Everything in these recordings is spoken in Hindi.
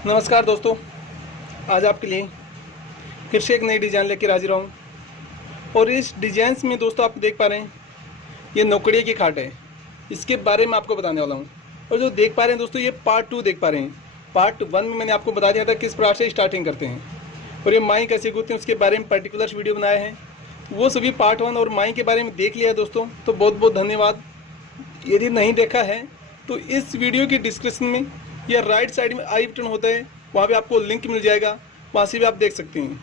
नमस्कार दोस्तों, आज आपके लिए फिर से एक नई डिज़ाइन लेकर हाजिर हूँ। और इस डिज़ाइंस में दोस्तों आप देख पा रहे हैं ये नौकड़िया की खाट है। इसके बारे में आपको बताने वाला हूँ। और जो देख पा रहे हैं दोस्तों ये पार्ट 2 देख पा रहे हैं। पार्ट 1 में मैंने आपको बता दिया था किस प्रकार से स्टार्टिंग करते हैं और ये माई कैसे गूंथते हैं उसके बारे में पर्टिकुलर वीडियो बनाए हैं। वो सभी पार्ट 1 और माई के बारे में देख लिया है दोस्तों, तो बहुत बहुत धन्यवाद। यदि नहीं देखा है तो इस वीडियो की डिस्क्रिप्शन में या राइट साइड में आई बटन होता है, वहाँ पे आपको लिंक मिल जाएगा, वहाँ से भी आप देख सकते हैं।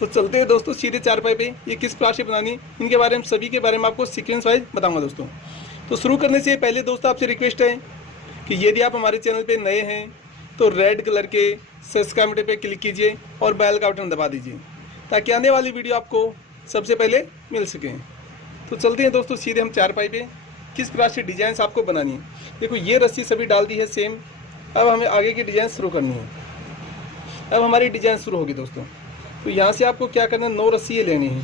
तो चलते हैं दोस्तों सीधे चारपाई पे। ये किस प्रकार से बनानी, इनके बारे में सभी के बारे में आपको सीक्वेंस वाइज बताऊंगा दोस्तों। तो शुरू करने से पहले दोस्तों आपसे रिक्वेस्ट है कि यदि आप हमारे चैनल पे नए हैं तो रेड कलर के सब्सक्राइब बटन पे क्लिक कीजिए और बेल का बटन दबा दीजिए ताकि आने वाली वीडियो आपको सबसे पहले मिल सके। तो चलते हैं दोस्तों सीधे हम चारपाई पे, किस प्रकार से डिजाइन आपको बनानी है। देखो ये रस्सी सभी डाल दी है सेम। अब हमें आगे की डिजाइन शुरू करनी है। अब हमारी डिजाइन शुरू होगी दोस्तों। तो यहाँ से आपको क्या करना है, 9 रस्सी लेनी है।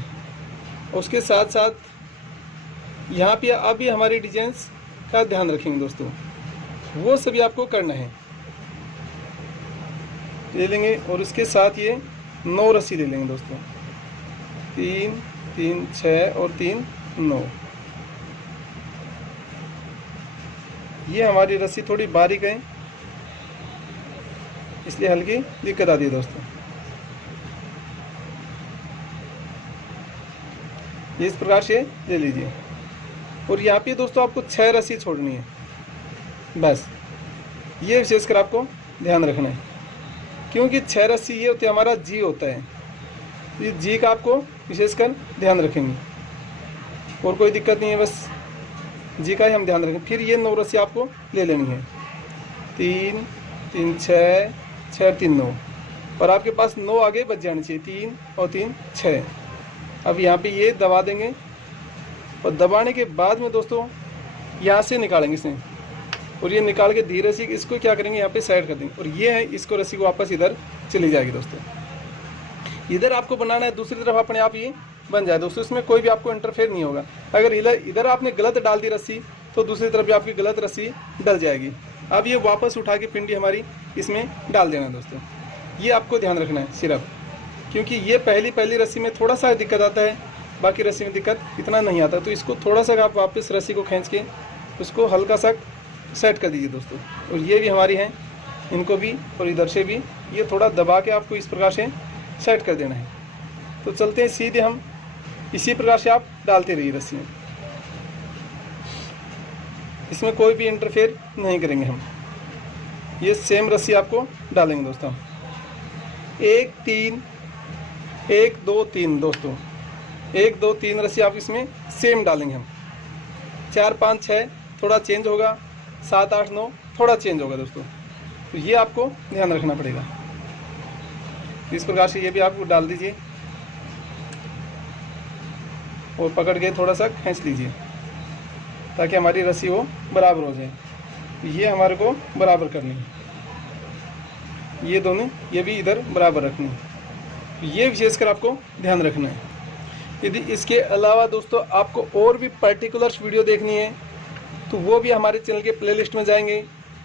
उसके साथ साथ यहाँ पे अभी हमारी डिजाइन का ध्यान रखेंगे दोस्तों, वो सभी आपको करना है। ले लेंगे और उसके साथ ये 9 रस्सी ले लेंगे दोस्तों। 3 3 6 और 3 9। ये हमारी रस्सी थोड़ी बारीक है इसलिए हल्की दिक्कत आती है दोस्तों। इस प्रकार से ले लीजिए और यहाँ पे दोस्तों आपको 6 रस्सी छोड़नी है बस। ये विशेषकर आपको ध्यान रखना है क्योंकि 6 रस्सी ये होती है, हमारा जी होता है। ये जी का आपको विशेषकर ध्यान रखेंगे और कोई दिक्कत नहीं है, बस जी का ही हम ध्यान रखें। फिर ये 9 रस्सी आपको ले लेनी है। 3 3 6 6 3 9 और आपके पास 9 आगे बच जाने चाहिए। 3 और 3 6। अब यहाँ पे ये दबा देंगे और दबाने के बाद में दोस्तों यहाँ से निकालेंगे इसे और ये निकाल के धीरे से इसको क्या करेंगे, यहाँ पे साइड कर देंगे और ये है इसको रस्सी को वापस इधर चली जाएगी दोस्तों। इधर आपको बनाना है, दूसरी तरफ अपने आप ये बन जाए दोस्तों। इसमें कोई भी आपको इंटरफेयर नहीं होगा। अगर इधर आपने गलत डाल दी रस्सी तो दूसरी तरफ भी आपकी गलत रस्सी डल जाएगी। अब ये वापस उठा के पिंडी हमारी इसमें डाल देना दोस्तों। ये आपको ध्यान रखना है सिर्फ, क्योंकि ये पहली रस्सी में थोड़ा सा दिक्कत आता है, बाकी रस्सी में दिक्कत इतना नहीं आता। तो इसको थोड़ा सा आप वापस रस्सी को खींच के उसको हल्का सा सेट कर दीजिए दोस्तों। और ये भी हमारी हैं, इनको भी और इधर से भी ये थोड़ा दबा के आपको इस प्रकार से सेट कर देना है। तो चलते हैं सीधे हम, इसी प्रकार से आप डालते रहिए रस्सी में। इसमें कोई भी इंटरफेयर नहीं करेंगे हम। ये सेम रस्सी आपको डालेंगे दोस्तों। 1 3 1 2 3 दोस्तों, 1 2 3 रस्सी आप इसमें सेम डालेंगे हम। 4 5 6 थोड़ा चेंज होगा, 7 8 9 थोड़ा चेंज होगा दोस्तों। तो ये आपको ध्यान रखना पड़ेगा। इस प्रकार से ये भी आप डाल दीजिए और पकड़ के थोड़ा सा खींच लीजिए ताकि हमारी रस्सी वो बराबर हो जाए। ये हमारे को बराबर करनी है, ये दोनों ये भी इधर बराबर रखनी है। ये विशेषकर आपको ध्यान रखना है। यदि इसके अलावा दोस्तों आपको और भी पर्टिकुलर्स वीडियो देखनी है तो वो भी हमारे चैनल के प्लेलिस्ट में जाएंगे,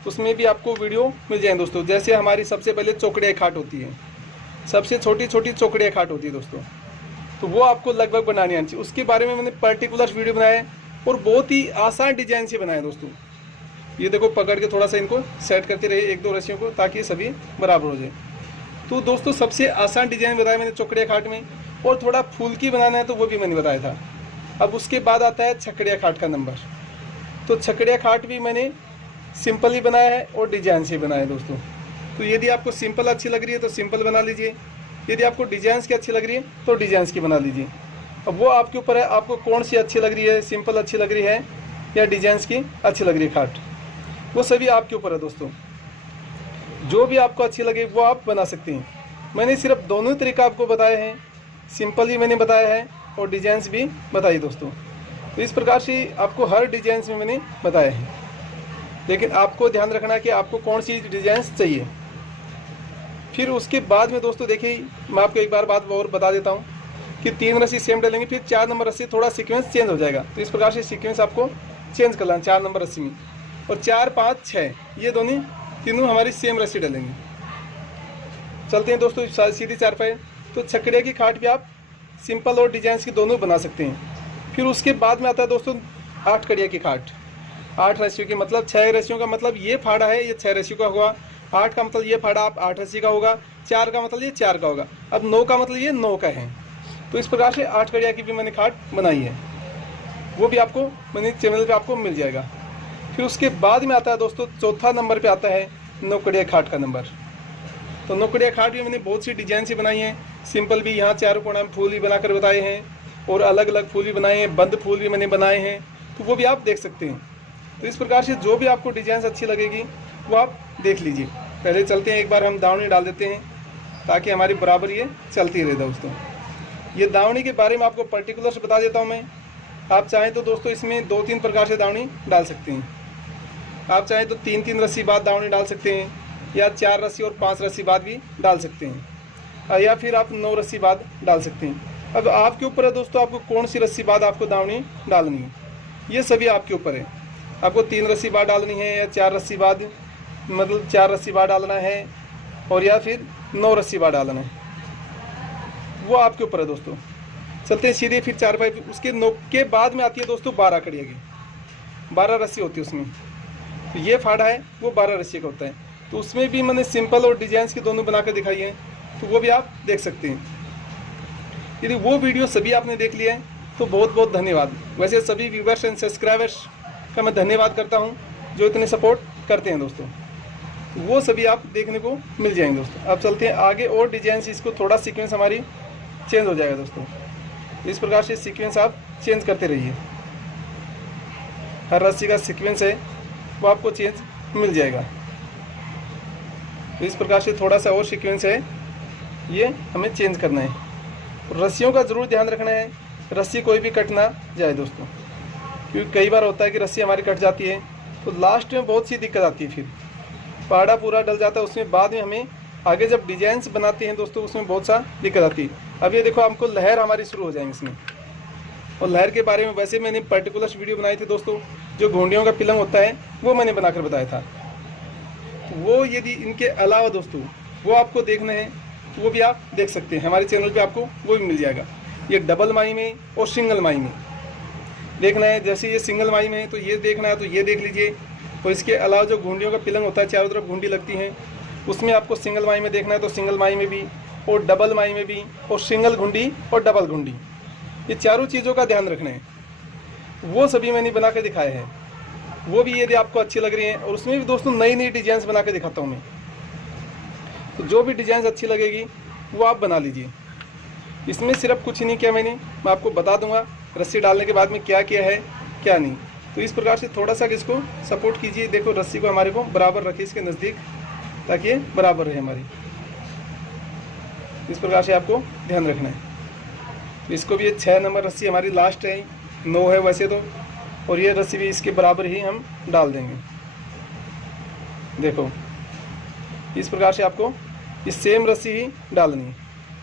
उसमें भी आपको वीडियो मिल जाएंगे दोस्तों। जैसे हमारी सबसे पहले चौकड़िया खाट होती है, सबसे छोटी छोटी चौकड़िया खाट होती है दोस्तों, तो वो आपको लगभग बनानी आनी चाहिए। उसके बारे में मैंने पर्टिकुलर वीडियो बनाया है और बहुत ही आसान डिजाइन से बनाया दोस्तों। ये देखो पकड़ के थोड़ा सा इनको सेट करते रहिए 1 2 रस्सियों को ताकि सभी बराबर हो जाए। तो दोस्तों सबसे आसान डिजाइन बताया मैंने चौकड़िया खाट में, और थोड़ा फूल की बनाना है तो वो भी मैंने बताया था। अब उसके बाद आता है छकड़िया खाट का नंबर। तो छकड़िया खाट भी मैंने सिंपल ही बनाया है और डिजाइन से बनाया है दोस्तों। तो यदि आपको सिंपल अच्छी लग रही है तो सिंपल बना लीजिए, यदि आपको डिजाइन की अच्छी लग रही है तो डिजाइन की बना लीजिए। अब वो आपके ऊपर है, आपको कौन सी अच्छी लग रही है, सिंपल अच्छी लग रही है या डिजाइन की अच्छी लग रही है खाट, वो सभी आपके ऊपर है दोस्तों। जो भी आपको अच्छी लगे वो आप बना सकते हैं। मैंने सिर्फ दोनों तरीका आपको बताए हैं, सिंपल ही मैंने बताया है और डिजाइंस भी बताई दोस्तों। तो इस प्रकार से आपको हर डिजाइंस में मैंने बताया है, लेकिन आपको ध्यान रखना है कि आपको कौन सी डिजाइंस चाहिए। फिर उसके बाद में दोस्तों देखिए, मैं आपको एक बार बात और बता देता हूँ कि 3 रस्सी सेम डालेंगे, फिर 4 नंबर रस्सी थोड़ा सीक्वेंस चेंज हो जाएगा। तो इस प्रकार से सीक्वेंस आपको चेंज कर लेना 4 नंबर रस्सी में। और 4 5 6 ये तीनों हमारी सेम रस्सी डालेंगे। चलते हैं दोस्तों सीधी चारपाई। तो छकड़िया की खाट भी आप सिंपल और डिजाइन की दोनों बना सकते हैं। फिर उसके बाद में आता है दोस्तों 8 कड़िया की खाट। 8 रस्सियों की मतलब 6 रस्सियों का मतलब ये फाड़ा है, ये 6 रस्सियों का हुआ। 8 का मतलब ये फाड़ा आप 8 रस्सी का होगा। 4 का मतलब ये 4 का होगा। अब 9 का मतलब ये 9 का है। तो इस प्रकार से 8 कड़िया की भी मैंने खाट बनाई है, वो भी आपको मैंने चैनल पे आपको मिल जाएगा। फिर उसके बाद में आता है दोस्तों चौथा नंबर पे आता है 9 कड़िया खाट का नंबर। तो 9 कड़िया खाट भी मैंने बहुत सी डिजाइन से बनाई है। सिंपल भी यहाँ चारों कोना में फूल भी बनाकर बताए हैं, और अलग अलग फूल भी बनाए हैं, बंद फूल भी मैंने बनाए हैं, तो वो भी आप देख सकते हैं। तो इस प्रकार से जो भी आपको डिजाइन अच्छी लगेगी वो आप देख लीजिए। पहले चलते हैं, एक बार हम दावनी डाल देते हैं ताकि हमारी बराबर ये चलती रहे दोस्तों। ये दावनी के बारे में आपको पर्टिकुलर से बता देता हूँ मैं। आप चाहें तो दोस्तों इसमें 2-3 प्रकार से दावनी डाल सकते हैं। आप चाहें तो 3-3 रस्सी बाद दावनी डाल सकते हैं, या 4 रस्सी और 5 रस्सी बाद भी डाल सकते हैं, या फिर आप 9 रस्सी बाद डाल सकते हैं। अब आपके ऊपर है दोस्तों, आपको कौन सी रस्सी बाद आपको दावनी डालनी है, ये सभी आपके ऊपर है। आपको 3 रस्सी बाद डालनी है, या 4 रस्सी बाद मतलब 4 रस्सी बाद डालना है, और या फिर 9 रस्सी बाद डालना है, वो आपके ऊपर है दोस्तों। चलते हैं सीधे फिर चारपाई। उसके 9 के बाद में आती है दोस्तों 12 कड़िया की। 12 रस्सी होती है उसमें। तो ये फाड़ा है वो 12 रस्सी का होता है। तो उसमें भी मैंने सिंपल और डिजाइन की दोनों बनाकर दिखाई है, तो वो भी आप देख सकते हैं। यदि वो वीडियो सभी आपने देख लिया है तो बहुत बहुत धन्यवाद। वैसे सभी व्यूवर्स एंड सब्सक्राइबर्स का मैं धन्यवाद करता हूँ जो इतने सपोर्ट करते हैं दोस्तों। तो वो सभी आप देखने को मिल जाएंगे दोस्तों। अब चलते हैं आगे और डिजाइन, इसको थोड़ा सीक्वेंस हमारी चेंज हो जाएगा दोस्तों। इस प्रकार से सीक्वेंस आप चेंज करते रहिए। हर रस्सी का सीक्वेंस है वो आपको चेंज मिल जाएगा। तो इस प्रकार से थोड़ा सा और सीक्वेंस है, ये हमें चेंज करना है। रस्सियों का ज़रूर ध्यान रखना है, रस्सी कोई भी कट ना जाए दोस्तों, क्योंकि कई बार होता है कि रस्सी हमारी कट जाती है तो लास्ट में बहुत सी दिक्कत आती है। फिर पाड़ा पूरा डल जाता है उसमें, बाद में हमें आगे जब डिजाइंस बनाते हैं दोस्तों उसमें बहुत सा दिक्कत आती है। अब ये देखो हमको लहर हमारी शुरू हो जाएंगे इसमें। और लहर के बारे में वैसे मैंने पर्टिकुलर वीडियो बनाई थी दोस्तों, जो घोंडियों का पिलंग होता है वो मैंने बनाकर बताया था। तो वो यदि इनके अलावा दोस्तों वो आपको देखना है तो वो भी आप देख सकते हैं हमारे चैनल पे, आपको वो भी मिल जाएगा। ये डबल माई में और सिंगल माई में देखना है। जैसे ये सिंगल माई में है तो ये देखना है तो ये देख लीजिए। और इसके अलावा जो घुंडियों का पिलंग होता है, चारों तरफ घुंडी लगती हैं, उसमें आपको सिंगल माई में देखना है तो सिंगल माई में भी, और डबल माई में भी, और सिंगल घुंडी और डबल घुंडी, ये चारों चीज़ों का ध्यान रखना है। वो सभी मैंने बना के दिखाए हैं, वो भी यदि आपको अच्छी लग रही हैं। और उसमें भी दोस्तों नई नई डिजाइन बना के दिखाता हूँ मैं। तो जो भी डिजाइन अच्छी लगेगी वो आप बना लीजिए। इसमें सिर्फ कुछ नहीं किया मैंने, मैं आपको बता दूंगा रस्सी डालने के बाद में क्या किया है क्या नहीं। तो इस प्रकार से थोड़ा सा इसको सपोर्ट कीजिए। देखो रस्सी को हमारे को बराबर रखिए इसके नज़दीक, ताकि ये बराबर रहे हमारी। इस प्रकार से आपको ध्यान रखना है। तो इसको भी ये 6 नंबर रस्सी हमारी लास्ट है, 9 है वैसे तो, और ये रस्सी भी इसके बराबर ही हम डाल देंगे। देखो इस प्रकार से आपको ये सेम रस्सी ही डालनी है,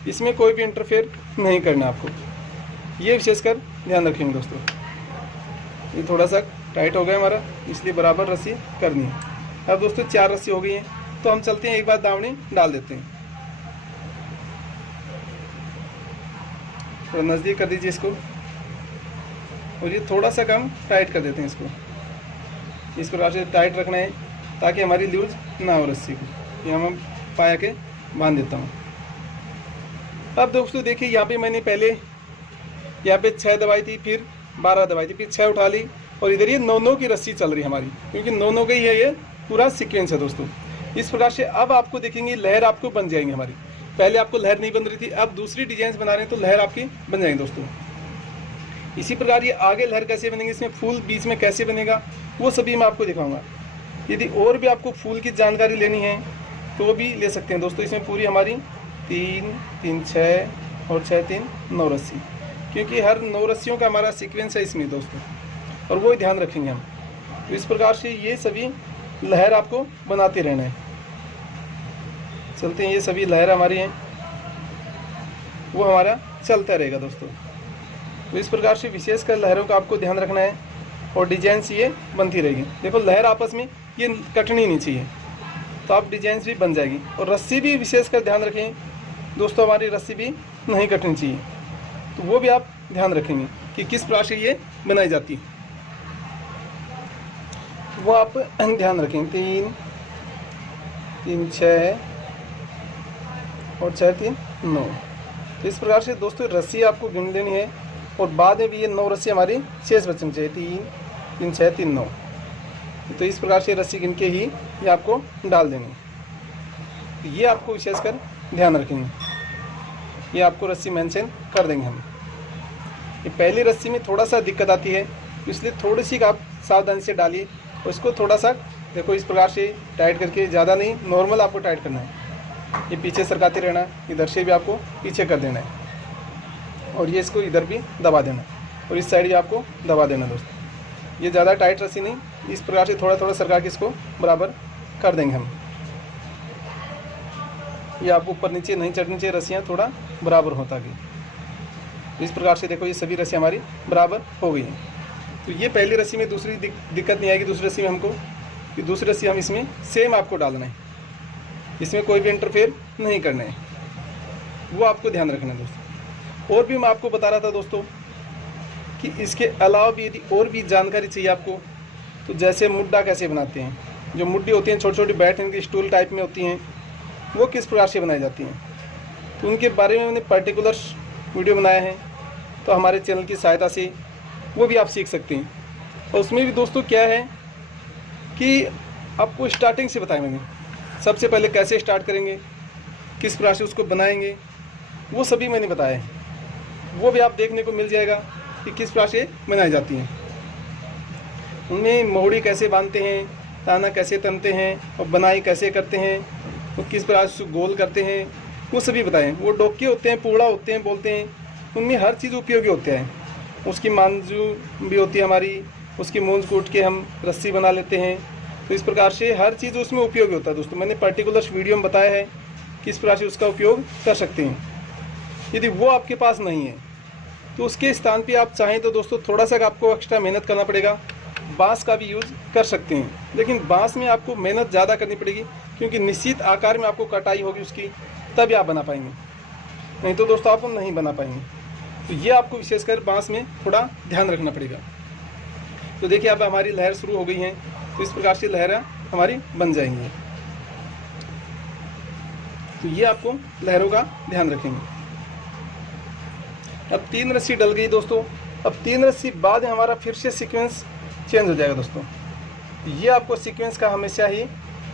इसमें कोई भी इंटरफेयर नहीं करना आपको। ये विशेषकर ध्यान रखेंगे दोस्तों। ये थोड़ा सा टाइट हो गया हमारा, इसलिए बराबर रस्सी करनी है। अब दोस्तों 4 रस्सी हो गई हैं, तो हम चलते हैं एक बार दावनी डाल देते हैं। थोड़ा नज़दीक कर दीजिए इसको, और ये थोड़ा सा कम टाइट कर देते हैं इसको। इस प्रकार से टाइट रखना है ताकि हमारी लूज ना हो रस्सी को। ये हम पाया के बांध देता हूँ। अब दोस्तों देखिए यहाँ पे मैंने पहले यहाँ पे 6 दबाई थी, फिर 12 दबाई थी, फिर 6 उठा ली, और इधर ये 9-9 की रस्सी चल रही है हमारी, क्योंकि 9-9 का ही है, ये पूरा सीक्वेंस है दोस्तों। इस प्रकार से अब आपको देखेंगे लहर आपको बन जाएंगी हमारी। पहले आपको लहर नहीं बन रही थी, अब दूसरी डिजाइन बना रहे हैं तो लहर आपकी बन जाएंगी दोस्तों। इसी प्रकार ये आगे लहर कैसे बनेंगे, इसमें फूल बीच में कैसे बनेगा, वो सभी मैं आपको दिखाऊंगा। यदि और भी आपको फूल की जानकारी लेनी है तो वो भी ले सकते हैं दोस्तों। इसमें पूरी हमारी 3-3 6 और 6-3 9 रस्सी, क्योंकि हर 9 रस्सियों का हमारा सीक्वेंस है इसमें दोस्तों, और वो ही ध्यान रखेंगे हम। तो इस प्रकार से ये सभी लहर आपको बनाते रहना है। चलते हैं, ये सभी लहर हमारी हैं वो हमारा चलता रहेगा दोस्तों। तो इस प्रकार से विशेषकर लहरों का आपको ध्यान रखना है, और डिजाइन ये बनती रहेगी। देखो लहर आपस में ये कटनी नहीं चाहिए, तो आप डिजाइन भी बन जाएगी। और रस्सी भी विशेषकर ध्यान रखें दोस्तों, हमारी रस्सी भी नहीं कटनी चाहिए, तो वो भी आप ध्यान रखेंगे कि किस प्रकार से ये बनाई जाती है, वो आप ध्यान रखें। 3 3 6 और 6 3 9। तो इस प्रकार से दोस्तों रस्सी आपको गिन लेनी है और बाद में भी ये 9 रस्सी हमारी शेष बचनी चाहिए। 3 3 6 3 9। तो इस प्रकार से रस्सी गिन के ही ये आपको डाल देनी है। ये आपको विशेषकर ध्यान रखेंगे, ये आपको रस्सी मेंशन कर देंगे हम। ये पहली रस्सी में थोड़ा सा दिक्कत आती है, इसलिए थोड़ी सी आप सावधानी से डालिए। उसको थोड़ा सा देखो इस प्रकार से टाइट करके, ज़्यादा नहीं, नॉर्मल आपको टाइट करना है। ये पीछे सरकाते रहना, इधर से भी आपको पीछे कर देना है और ये इसको इधर भी दबा देना और इस साइड भी आपको दबा देना दोस्तों। ये ज़्यादा टाइट रस्सी नहीं, इस प्रकार से थोड़ा थोड़ा सरका के इसको बराबर कर देंगे हम। ये आपको ऊपर नीचे नहीं चढ़नी चाहिए, रस्सियाँ थोड़ा बराबर हो ताकि। इस प्रकार से देखो ये सभी रस्सियाँ हमारी बराबर हो गई हैं। तो ये पहली रस्सी में दूसरी दिक्कत नहीं आएगी। दूसरी रस्सी में हमको कि दूसरी रस्सी हम इसमें सेम आपको डालना है, इसमें कोई भी इंटरफेयर नहीं करना है, वो आपको ध्यान रखना है दोस्तों। और भी मैं आपको बता रहा था दोस्तों कि इसके अलावा भी यदि और भी जानकारी चाहिए आपको, तो जैसे मुड्डा कैसे बनाते हैं, जो मुड्डी होती हैं छोटी छोटी बैठने की स्टूल टाइप में होती हैं, वो किस प्रकार से बनाई जाती हैं, तो उनके बारे में मैंने पर्टिकुलर वीडियो बनाया है। तो हमारे चैनल की सहायता से वो भी आप सीख सकते हैं। और उसमें भी दोस्तों क्या है कि आपको स्टार्टिंग से बताया मैंने, सबसे पहले कैसे स्टार्ट करेंगे, किस प्रकार से उसको बनाएंगे, वो सभी मैंने बताया है। वो भी आप देखने को मिल जाएगा कि किस प्रकार से बनाई जाती हैं। उनमें मोहड़ी कैसे बांधते हैं, ताना कैसे तनते हैं और बनाई कैसे करते हैं, वो किस प्रकार से गोल करते हैं, वो सभी बताएं। वो डोके होते हैं, पूड़ा होते हैं बोलते हैं, उनमें हर चीज़ उपयोगी होते हैं। उसकी मांजू भी होती है हमारी, उसकी मूंज कूट के हम रस्सी बना लेते हैं। तो इस प्रकार से हर चीज़ उसमें उपयोगी होता है दोस्तों। मैंने पर्टिकुलर वीडियो में बताया है किस प्रकार से उसका उपयोग कर सकते हैं। यदि वो आपके पास नहीं है तो उसके स्थान पे आप चाहें तो दोस्तों थोड़ा सा आपको एक्स्ट्रा मेहनत करना पड़ेगा, बांस का भी यूज़ कर सकते हैं। लेकिन बांस में आपको मेहनत ज़्यादा करनी पड़ेगी, क्योंकि निश्चित आकार में आपको कटाई होगी उसकी, तभी आप बना पाएंगे, नहीं तो दोस्तों आप नहीं बना पाएंगे। तो ये आपको विशेषकर बांस में थोड़ा ध्यान रखना पड़ेगा। तो देखिए अब हमारी लहर शुरू हो गई है, तो इस प्रकार से लहरें हमारी बन जाएंगी। तो ये आपको लहरों का ध्यान रखेंगे। अब 3 रस्सी डल गई दोस्तों। अब 3 रस्सी बाद हमारा फिर से सीक्वेंस चेंज हो जाएगा दोस्तों। ये आपको सीक्वेंस का हमेशा ही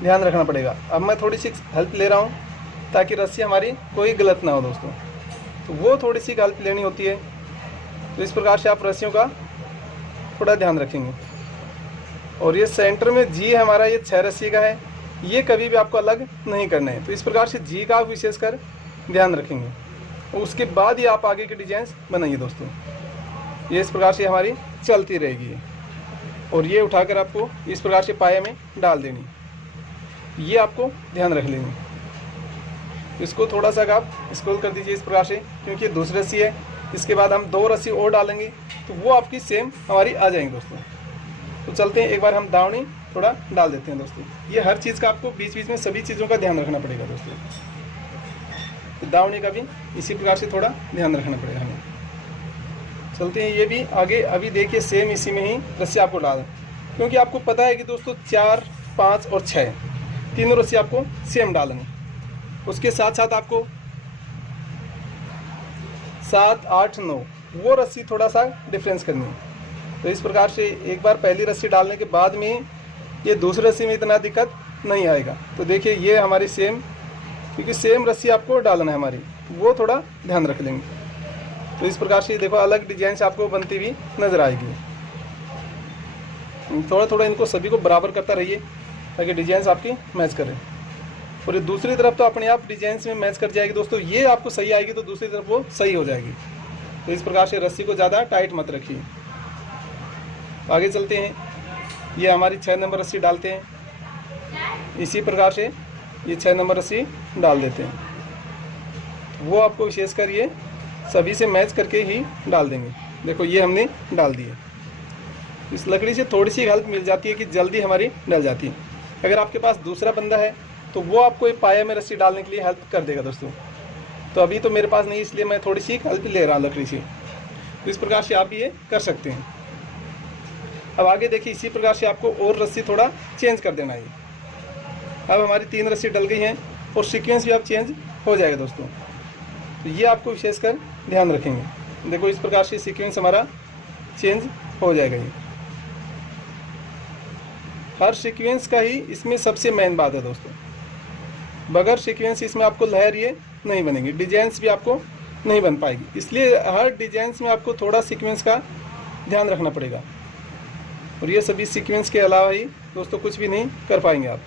ध्यान रखना पड़ेगा। अब मैं थोड़ी सी हेल्प ले रहा हूँ ताकि रस्सी हमारी कोई गलत ना हो दोस्तों, तो वो थोड़ी सी हेल्प लेनी होती है। तो इस प्रकार से आप रस्सियों का थोड़ा ध्यान रखेंगे। और ये सेंटर में जी हमारा ये 6 रस्सी का है, ये कभी भी आपको अलग नहीं करना है। तो इस प्रकार से जी का आप विशेषकर ध्यान रखेंगे और उसके बाद ही आप आगे के डिजाइन बनाइए दोस्तों। ये इस प्रकार से हमारी चलती रहेगी और ये उठाकर आपको इस प्रकार से पाए में डाल देनी, ये आपको ध्यान रख लेंगे। इसको थोड़ा सा आप स्क्रॉल कर दीजिए इस प्रकार से, क्योंकि दूसरी रस्सी है। इसके बाद हम 2 रस्सी और डालेंगे तो वो आपकी सेम हमारी आ जाएंगी दोस्तों। तो चलते हैं, एक बार हम दावनी थोड़ा डाल देते हैं दोस्तों। ये हर चीज़ का आपको बीच बीच में सभी चीज़ों का ध्यान रखना पड़ेगा दोस्तों। तो दावनी का भी इसी प्रकार से थोड़ा ध्यान रखना पड़ेगा हमें। चलते हैं, ये भी आगे अभी देखिए सेम इसी में ही रस्सी आपको डाल, क्योंकि आपको पता है कि दोस्तों 4 5 और 6 तीनों रस्सी आपको सेम डालेंगे। उसके साथ साथ आपको 7 8 9 वो रस्सी थोड़ा सा डिफरेंस करनी है। तो इस प्रकार से एक बार पहली रस्सी डालने के बाद में ये दूसरी रस्सी में इतना दिक्कत नहीं आएगा। तो देखिए ये हमारी सेम, क्योंकि सेम रस्सी आपको डालना है हमारी, वो थोड़ा ध्यान रख लेंगे। तो इस प्रकार से देखो अलग डिजाइन से आपको बनती हुई नजर आएगी। थोड़ा थोड़ा इनको सभी को बराबर करता रहिए ताकि डिजाइन आपकी मैच करें। और ये दूसरी तरफ तो अपने आप डिजाइन में मैच कर जाएगी दोस्तों। ये आपको सही आएगी तो दूसरी तरफ वो सही हो जाएगी। तो इस प्रकार से रस्सी को ज़्यादा टाइट मत रखिए। आगे चलते हैं, ये हमारी 6 नंबर रस्सी डालते हैं। इसी प्रकार से ये 6 नंबर रस्सी डाल देते हैं। वो आपको विशेषकर ये सभी से मैच करके ही डाल देंगे। देखो ये हमने डाल दिए। इस लकड़ी से थोड़ी सी हेल्प मिल जाती है कि जल्दी हमारी डल जाती है। अगर आपके पास दूसरा बंदा है तो वो आपको एक पाया में रस्सी डालने के लिए हेल्प कर देगा दोस्तों। तो अभी तो मेरे पास नहीं, इसलिए मैं थोड़ी सी हेल्प ले रहा हूँ लकड़ी से। तो इस प्रकार से आप ये कर सकते हैं। अब आगे देखिए, इसी प्रकार से आपको और रस्सी थोड़ा चेंज कर देना है। अब हमारी 3 रस्सी डल गई हैं और सीक्वेंस भी अब चेंज हो जाएगा दोस्तों। तो ये आपको विशेषकर ध्यान रखेंगे। देखो इस प्रकार से सीक्वेंस हमारा चेंज हो जाएगा। ये हर सीक्वेंस का ही इसमें सबसे मेन बात है दोस्तों। बगैर सीक्वेंस इसमें आपको लहर ये नहीं बनेगी, डिजाइन्स भी आपको नहीं बन पाएगी। इसलिए हर डिजाइन्स में आपको थोड़ा सीक्वेंस का ध्यान रखना पड़ेगा। और ये सभी सीक्वेंस के अलावा ही दोस्तों कुछ भी नहीं कर पाएंगे आप।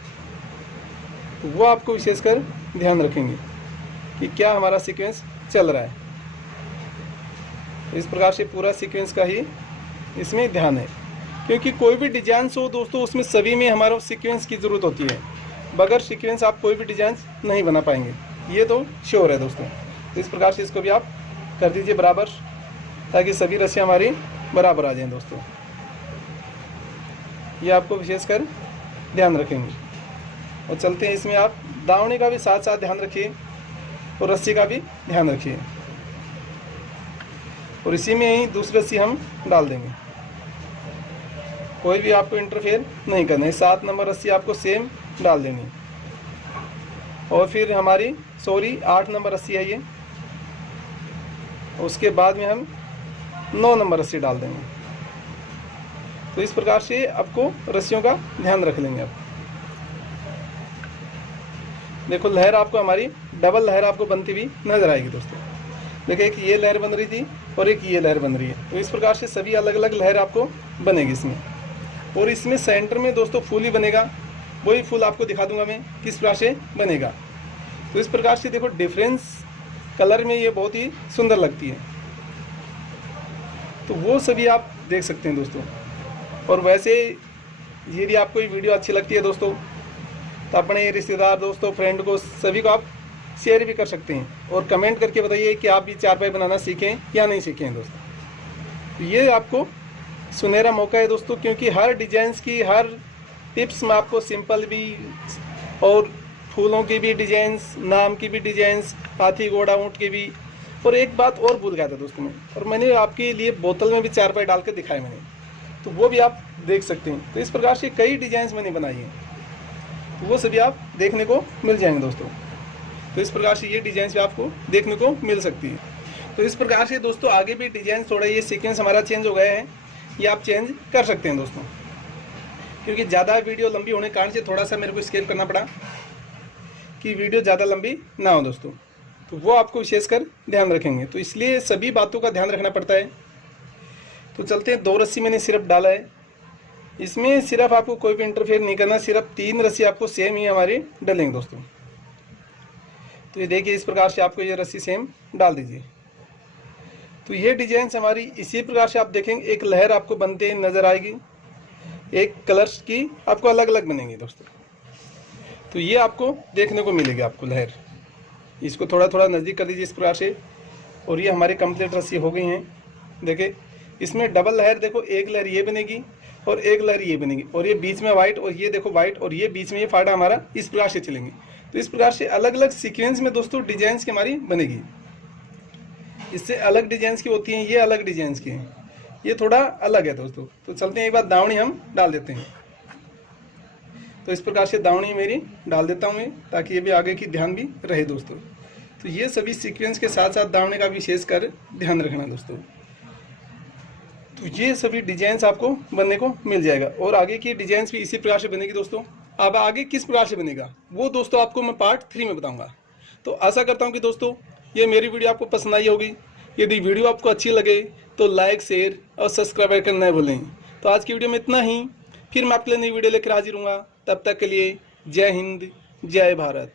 तो वो आपको विशेषकर ध्यान रखेंगे कि क्या हमारा सीक्वेंस चल रहा है। इस प्रकार से पूरा सीक्वेंस का ही इसमें ध्यान है, क्योंकि कोई भी डिजाइन हो दोस्तों उसमें सभी में हमारा सीक्वेंस की ज़रूरत होती है। बगैर सीक्वेंस आप कोई भी डिजाइन नहीं बना पाएंगे, ये तो श्योर है दोस्तों। तो इस प्रकार से इसको भी आप कर दीजिए बराबर, ताकि सभी रस्सियाँ हमारी बराबर आ जाएं दोस्तों। ये आपको विशेषकर ध्यान रखेंगे। और चलते हैं, इसमें आप दावने का भी साथ साथ ध्यान रखिए और रस्सी का भी ध्यान रखिए। और इसी में ही दूसरी रस्सी हम डाल देंगे। कोई भी आपको इंटरफेयर नहीं करना है। 7 नंबर रस्सी आपको सेम डाल देनी है। और फिर हमारी 8 नंबर रस्सी है ये। उसके बाद में हम 9 नंबर रस्सी डाल देंगे। तो इस प्रकार से आपको रस्सियों का ध्यान रख लेंगे आप। देखो लहर आपको हमारी डबल लहर आपको बनती हुई नजर आएगी दोस्तों। देखिए एक ये लहर बन रही थी और एक ये लहर बन रही है। तो इस प्रकार से सभी अलग अलग लहर आपको बनेगी इसमें। और इसमें सेंटर में दोस्तों फूल ही बनेगा। वही फूल आपको दिखा दूंगा मैं किस प्रकार से बनेगा। तो इस प्रकार से देखो डिफरेंस कलर में ये बहुत ही सुंदर लगती है। तो वो सभी आप देख सकते हैं दोस्तों। और वैसे यदि आपको ये वीडियो अच्छी लगती है दोस्तों, तो अपने रिश्तेदार दोस्तों फ्रेंड को सभी को आप शेयर भी कर सकते हैं। और कमेंट करके बताइए कि आप भी चारपाई बनाना सीखें या नहीं सीखें दोस्तों। तो ये आपको सुनहरा मौका है दोस्तों, क्योंकि हर डिजाइन्स की हर टिप्स में आपको सिंपल भी और फूलों की भी डिजाइन्स, नाम की भी डिजाइन्स, हाथी घोड़ा ऊँट की भी। और एक बात और भूल गया था दोस्तों मैं, और मैंने आपके लिए बोतल में भी चारपाई डाल के दिखाए मैंने, तो वो भी आप देख सकते हैं। तो इस प्रकार से कई डिजाइन्स मैंने बनाई हैं, तो वो सभी आप देखने को मिल जाएंगे दोस्तों। तो इस प्रकार से ये डिजाइन्स भी आपको देखने को मिल सकती है। तो इस प्रकार से दोस्तों आगे भी डिजाइन थोड़ा ये सीक्वेंस हमारा चेंज हो गया है, ये आप चेंज कर सकते हैं दोस्तों। क्योंकि ज़्यादा वीडियो लंबी होने के कारण से थोड़ा सा मेरे को स्केल करना पड़ा कि वीडियो ज़्यादा लंबी ना हो दोस्तों। तो वो आपको विशेषकर ध्यान रखेंगे। तो इसलिए सभी बातों का ध्यान रखना पड़ता है। तो चलते हैं, 2 रस्सी मैंने सिर्फ डाला है। इसमें सिर्फ आपको कोई भी इंटरफेयर नहीं करना, सिर्फ 3 रस्सी आपको सेम ही हमारे डलेंगे दोस्तों। तो ये देखिए इस प्रकार से आपको ये रस्सी सेम डाल दीजिए। तो ये डिजाइन हमारी इसी प्रकार से आप देखेंगे, एक लहर आपको बनते नज़र आएगी, एक कलर्स की आपको अलग अलग बनेंगी दोस्तों। तो ये आपको देखने को मिलेगी आपको लहर। इसको थोड़ा थोड़ा नज़दीक कर दीजिए इस प्रकार से। और ये हमारी कंप्लीट रस्सी हो गई हैं। देखिए इसमें डबल लहर, देखो एक लहर ये बनेगी और एक लहर ये बनेगी, और ये बीच में वाइट, और ये देखो वाइट, और ये बीच में ये फाड़ा हमारा इस प्रकार से चलेंगे। तो इस प्रकार से अलग अलग सीक्वेंस में दोस्तों डिजाइन्स की हमारी बनेगी। इससे अलग डिजाइन्स की होती हैं, ये अलग डिजाइन्स की हैं, ये थोड़ा अलग है दोस्तों। तो चलते हैं एक बार दावनी हम डाल देते हैं। तो इस प्रकार से दावनी मेरी डाल देता हूँ मैं, ताकि ये भी आगे की ध्यान भी रहे दोस्तों। तो ये सभी सीक्वेंस के साथ साथ दावने का विशेष कर ध्यान रखना दोस्तों। तो ये सभी डिजाइन्स आपको बनने को मिल जाएगा। और आगे की डिजाइन्स भी इसी प्रकार से बनेगी दोस्तों। अब आगे किस प्रकार से बनेगा वो दोस्तों आपको मैं पार्ट 3 में बताऊंगा। तो आशा करता हूं कि दोस्तों ये मेरी वीडियो आपको पसंद आई होगी। यदि वीडियो आपको अच्छी लगे तो लाइक, शेयर और सब्सक्राइब करना न भूलें। तो आज की वीडियो में इतना ही, फिर मैं आपके लिए नई वीडियो लेकर हाजिर हूँगा। तब तक के लिए जय हिंद, जय भारत।